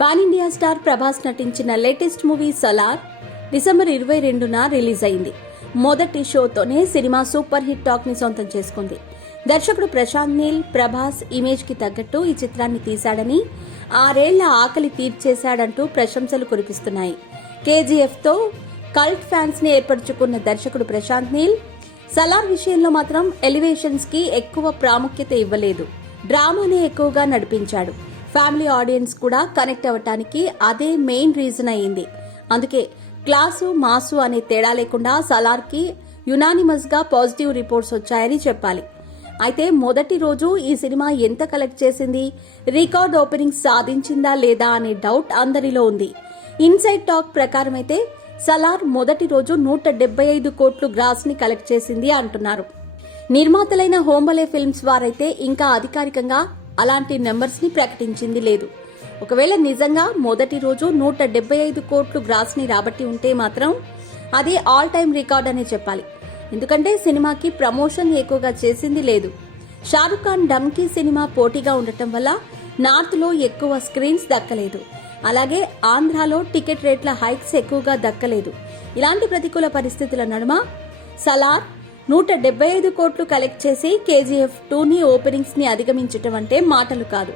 Pan India star Prabhas నటించిన latest movie Salaar December 22న release అయింది. మొదటి షోతోనే సినిమా సూపర్ హిట్ టాక్ ని సొంతం చేసుకుంది. దర్శకుడు ప్రశాంత్ నీల్ ప్రభాస్ ఇమేజ్ కి తగ్గట్టు ఈ చిత్రాన్ని తీశాడని, 6 ఏళ్ల ఆకలి తీర్చేశాడంటూ ప్రశంసలు కురిపిస్తున్నాయి. కేజీఎఫ్ తో కల్ట్ ఫ్యాన్స్ ని ఏర్పరచుకున్న దర్శకుడు ప్రశాంత్ నీల్ సలార్ విషయంలో మాత్రం ఎలివేషన్స్ కి ఎక్కువ ప్రాముఖ్యత ఇవ్వలేదు. డ్రామానే ఎక్కువగా నడిపించాడు. ఫ్యామిలీ ఆడియన్స్ కూడా కనెక్ట్ అవ్వటానికి అదే మెయిన్ రీజన్ అయింది. అందుకే క్లాసు మాసు అనే తేడా లేకుండా సలార్ కి యునానిమస్ గా పాజిటివ్ రిపోర్ట్స్ వచ్చాయని చెప్పాలి. అయితే మొదటి రోజు ఈ సినిమా ఎంత కలెక్ట్ చేసింది, రికార్డ్ ఓపెనింగ్ సాధించిందా లేదా అనే డౌట్ అందరిలో ఉంది. ఇన్సైడ్ టాక్ ప్రకారం అయితే సలార్ మొదటి రోజు 175 కోట్లు గ్రాస్ ని కలెక్ట్ చేసింది అంటున్నారు. నిర్మాతలైన హోంబలే ఫిల్మ్స్ వారైతే ఇంకా అధికారికంగా అలాంటి నెంబర్స్ ని ప్రకటించింది లేదు. ఒకవేళ నిజంగా మొదటి రోజు 175 కోట్లు గ్రాస్ ని రాబట్టి ఉంటే మాత్రం అది ఆల్ టైమ్ రికార్డ్ అనే చెప్పాలి. ఎందుకంటే సినిమాకి ప్రమోషన్ ఎక్కువగా చేసింది లేదు. షారుఖ్ ఖాన్ డంకీ సినిమా పోటీగా ఉండటం వల్ల నార్త్ లో ఎక్కువ స్క్రీన్స్ దక్కలేదు. అలాగే ఆంధ్రాలో టికెట్ రేట్ల హైక్స్ ఎక్కువగా దక్కలేదు. ఇలాంటి ప్రతికూల పరిస్థితుల నడుమ సలార్ 175 కోట్లు కలెక్ట్ చేసి కేజీఎఫ్ 2ని ఓపెనింగ్స్ ని అధిగమించటం అంటే మాటలు కాదు.